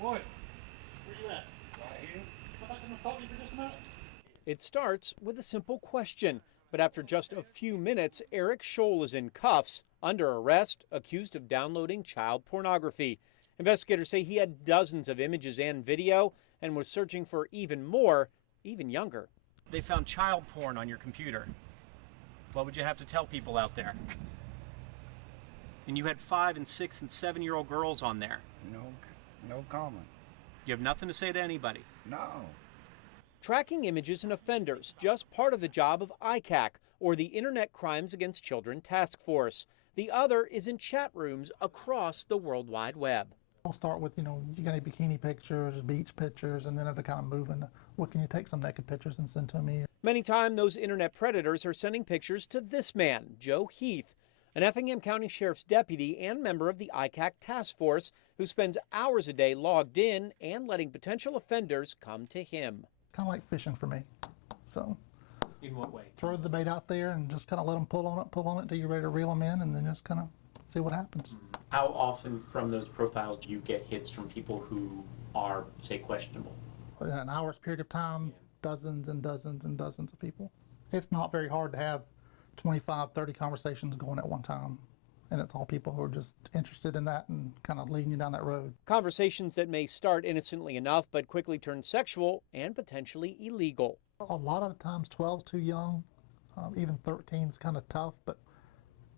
Boy, where you at? Right here. Come back and talk to you for just a minute. It starts with a simple question, but after just a few minutes, Eric Scholl is in cuffs, under arrest, accused of downloading child pornography. Investigators say he had dozens of images and video and was searching for even more, even younger. They found child porn on your computer. What would you have to tell people out there? And you had 5 and 6 and 7-year-old girls on there. No comment. You have nothing to say to anybody. No. Tracking images and offenders, just part of the job of ICAC, or the Internet Crimes Against Children Task Force. The other is in chat rooms across the World Wide Web. I'll start with, you got any bikini pictures, beach pictures, and then it'll kind of move into, what can you take some naked pictures and send to me? Many times, those internet predators are sending pictures to this man, Joe Heath, an Effingham County Sheriff's deputy and member of the ICAC task force who spends hours a day logged in and letting potential offenders come to him. Kind of like fishing for me. So, in what way? Throw the bait out there and just kind of let them pull on it until you're ready to reel them in, and then just kind of see what happens. How often from those profiles do you get hits from people who are, say, questionable? In an hour's period of time, dozens and dozens and dozens of people. It's not very hard to have 25, 30 conversations going at one time. And it's all people who are just interested in that and kind of leading you down that road. Conversations that may start innocently enough but quickly turn sexual and potentially illegal. A lot of the times 12's too young, even 13's kind of tough, but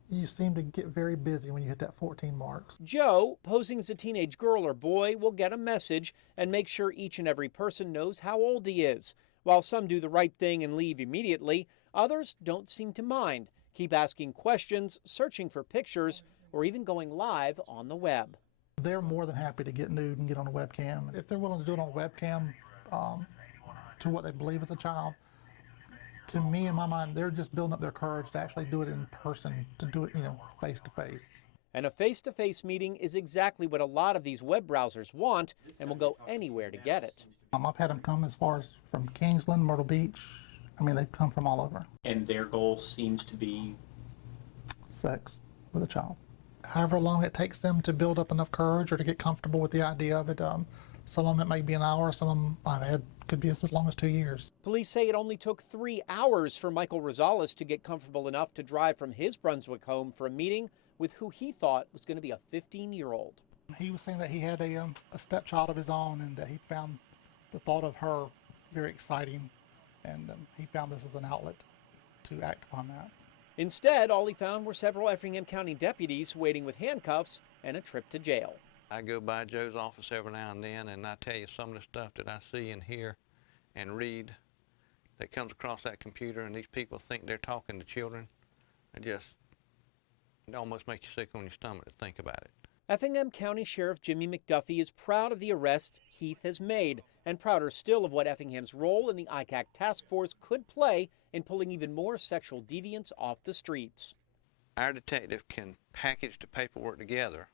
you seem to get very busy when you hit that 14 marks. Joe, posing as a teenage girl or boy, will get a message and make sure each and every person knows how old he is. While some do the right thing and leave immediately, others don't seem to mind. Keep asking questions, searching for pictures, or even going live on the web. They're more than happy to get nude and get on a webcam. If they're willing to do it on a webcam to what they believe is a child, to me, in my mind, they're just building up their courage to actually do it in person, to do it, face to face. And a face-to-face meeting is exactly what a lot of these web browsers want and will go anywhere to get it. I've had them come as far as from Kingsland, Myrtle Beach. I mean, they've come from all over. And their goal seems to be? Sex with a child. However long it takes them to build up enough courage or to get comfortable with the idea of it, some of them it may be an hour, some of them I've had could be as long as 2 years. Police say it only took 3 hours for Michael Rosales to get comfortable enough to drive from his Brunswick home for a meeting with who he thought was going to be a 15-year-old. He was saying that he had a stepchild of his own and that he found the thought of her very exciting, and he found this as an outlet to act upon that. Instead, all he found were several Effingham County deputies waiting with handcuffs and a trip to jail. I go by Joe's office every now and then, and I tell you some of the stuff that I see and hear and read that comes across that computer, and these people think they're talking to children. It almost makes you sick on your stomach to think about it. Effingham County Sheriff Jimmy McDuffie is proud of the arrests Heath has made, and prouder still of what Effingham's role in the ICAC task force could play in pulling even more sexual deviants off the streets. Our detective can package the paperwork together,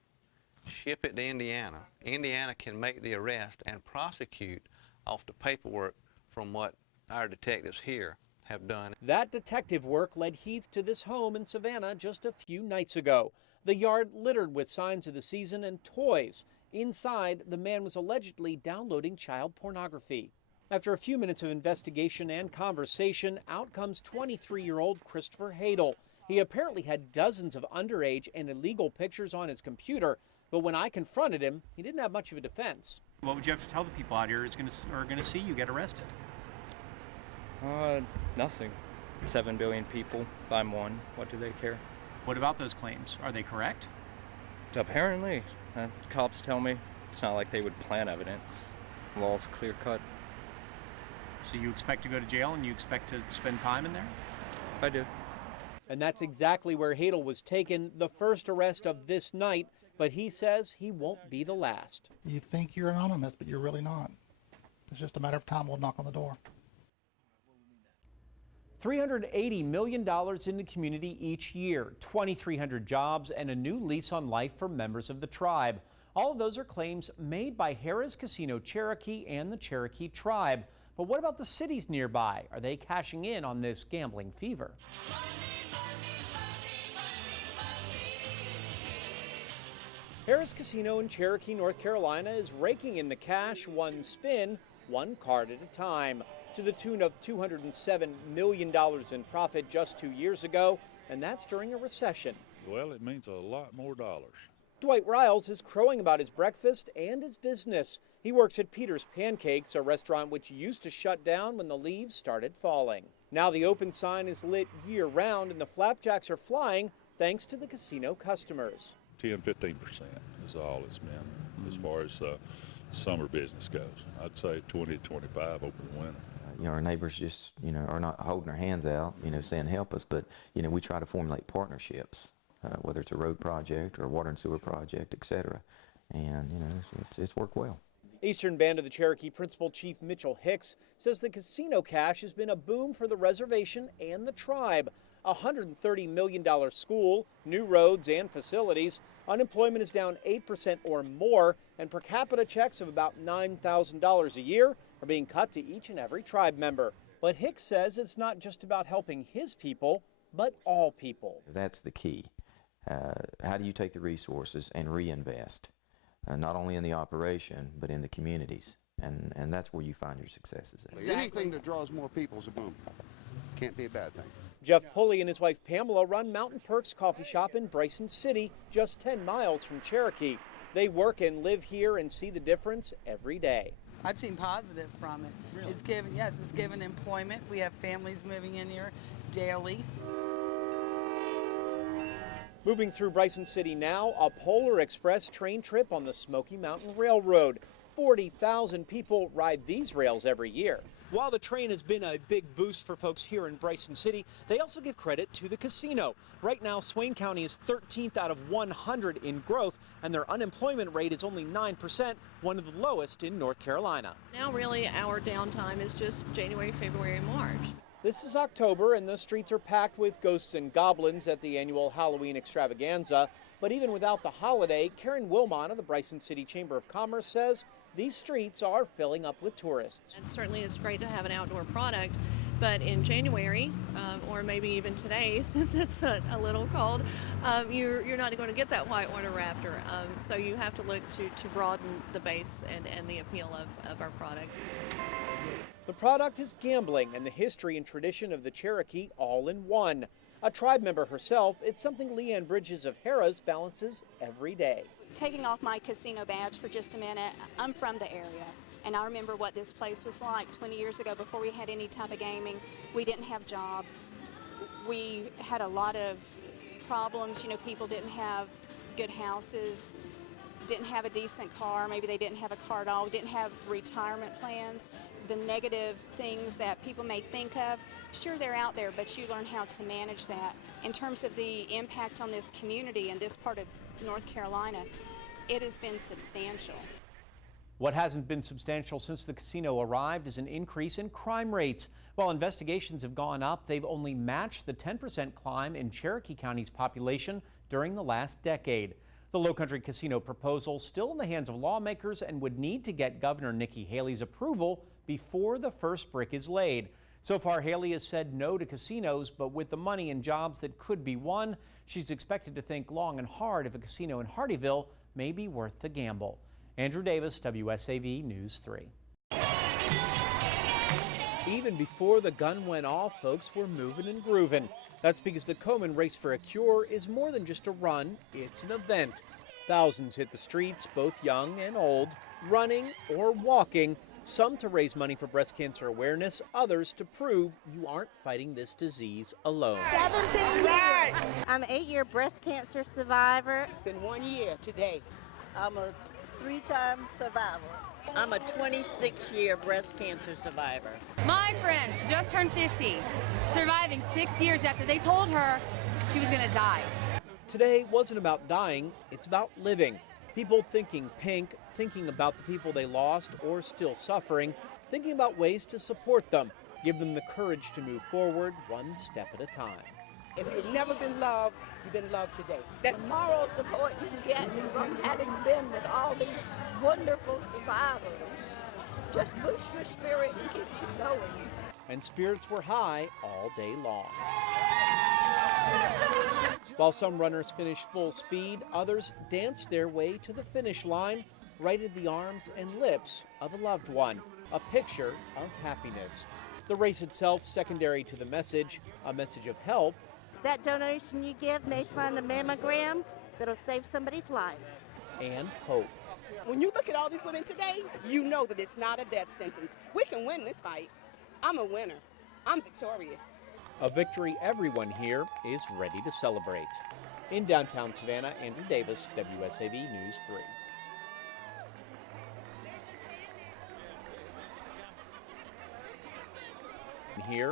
ship it to Indiana. Indiana can make the arrest and prosecute off the paperwork from what our detectives here have done. That detective work led Heath to this home in Savannah just a few nights ago. The yard littered with signs of the season and toys. Inside, the man was allegedly downloading child pornography. After a few minutes of investigation and conversation, out comes 23-year-old Christopher Hadel. He apparently had dozens of underage and illegal pictures on his computer, but when I confronted him, he didn't have much of a defense. What would you have to tell the people out here who are going to see you get arrested? Nothing. 7 billion people. I'm one. What do they care? What about those claims? Are they correct? Apparently. Cops tell me it's not like they would plant evidence. Law's clear cut. So you expect to go to jail and you expect to spend time in there? I do. And that's exactly where Hadel was taken, the first arrest of this night, but he says he won't be the last. You think you're anonymous, but you're really not. It's just a matter of time we'll knock on the door. $380 million in the community each year, 2,300 jobs, and a new lease on life for members of the tribe. All of those are claims made by Harrah's Casino Cherokee and the Cherokee tribe. But what about the cities nearby? Are they cashing in on this gambling fever? Harris Casino in Cherokee, North Carolina is raking in the cash one spin, one card at a time, to the tune of $207 million in profit just 2 years ago, and that's during a recession. Well, it means a lot more dollars. Dwight Riles is crowing about his breakfast and his business. He works at Peter's Pancakes, a restaurant which used to shut down when the leaves started falling. Now the open sign is lit year-round and the flapjacks are flying thanks to the casino customers. 10-15% is all it's been as far as summer business goes. I'd say 20 to 25 over the winter. Our neighbors just, are not holding their hands out, saying help us, but, we try to formulate partnerships, whether it's a road project or a water and sewer project, etc. And, it's worked well. Eastern Band of the Cherokee Principal Chief Mitchell Hicks says the casino cash has been a boom for the reservation and the tribe. A $130 million school, new roads and facilities. Unemployment is down 8% or more, and per capita checks of about $9,000 a year are being cut to each and every tribe member. But Hicks says it's not just about helping his people, but all people. That's the key. How do you take the resources and reinvest, not only in the operation, but in the communities? And that's where you find your successes. Exactly. Anything that draws more people is a boom. Can't be a bad thing. Jeff Pulley and his wife Pamela run Mountain Perks Coffee Shop in Bryson City, just 10 miles from Cherokee. They work and live here and see the difference every day. I've seen positive from it. Really? It's given employment. We have families moving in here daily. Moving through Bryson City now, a Polar Express train trip on the Smoky Mountain Railroad. 40,000 people ride these rails every year. While the train has been a big boost for folks here in Bryson City, they also give credit to the casino. Right now, Swain County is 13th out of 100 in growth, and their unemployment rate is only 9%, one of the lowest in North Carolina. Now really our downtime is just January, February, and March. This is October, and the streets are packed with ghosts and goblins at the annual Halloween extravaganza. But even without the holiday, Karen Wilmot of the Bryson City Chamber of Commerce says these streets are filling up with tourists. And certainly it's great to have an outdoor product, but in January, or maybe even today, since it's a little cold, you're not going to get that whitewater rafter. So you have to look to broaden the base and the appeal of our product. The product is gambling and the history and tradition of the Cherokee all in one. A tribe member herself, it's something Leanne Bridges of Harrah's balances every day. Taking off my casino badge for just a minute, I'm from the area, and I remember what this place was like 20 years ago before we had any type of gaming. We didn't have jobs. We had a lot of problems. People didn't have good houses, didn't have a decent car, maybe they didn't have a car at all, didn't have retirement plans. The negative things that people may think of, sure, they're out there, but you learn how to manage that. In terms of the impact on this community and this part of North Carolina, it has been substantial. What hasn't been substantial since the casino arrived is an increase in crime rates. While investigations have gone up, they've only matched the 10% climb in Cherokee County's population during the last decade. The Lowcountry Casino proposal still in the hands of lawmakers and would need to get Governor Nikki Haley's approval before the first brick is laid. So far, Haley has said no to casinos, but with the money and jobs that could be won, she's expected to think long and hard if a casino in Hardeeville may be worth the gamble. Andrew Davis, WSAV News 3. Even before the gun went off, folks were moving and grooving. That's because the Komen Race for a Cure is more than just a run, it's an event. Thousands hit the streets, both young and old, running or walking, some to raise money for breast cancer awareness, others to prove you aren't fighting this disease alone. 17 years. I'm an 8-year breast cancer survivor. It's been 1 year today. I'm a 3-time survivor. I'm a 26-year breast cancer survivor. My friend, she just turned 50, surviving 6 years after they told her she was going to die. Today wasn't about dying, it's about living. People thinking pink, thinking about the people they lost or still suffering, thinking about ways to support them, give them the courage to move forward one step at a time. If you've never been loved, you've been loved today. That moral support you get from having been with all these wonderful survivors just boosts your spirit and keeps you going. And spirits were high all day long. While some runners finished full speed, others danced their way to the finish line, right at the arms and lips of a loved one, a picture of happiness. The race itself secondary to the message, a message of help. That donation you give may fund a mammogram that'll save somebody's life. And hope. When you look at all these women today, you know that it's not a death sentence. We can win this fight. I'm a winner. I'm victorious. A victory everyone here is ready to celebrate. In downtown Savannah, Andrew Davis, WSAV News 3. Here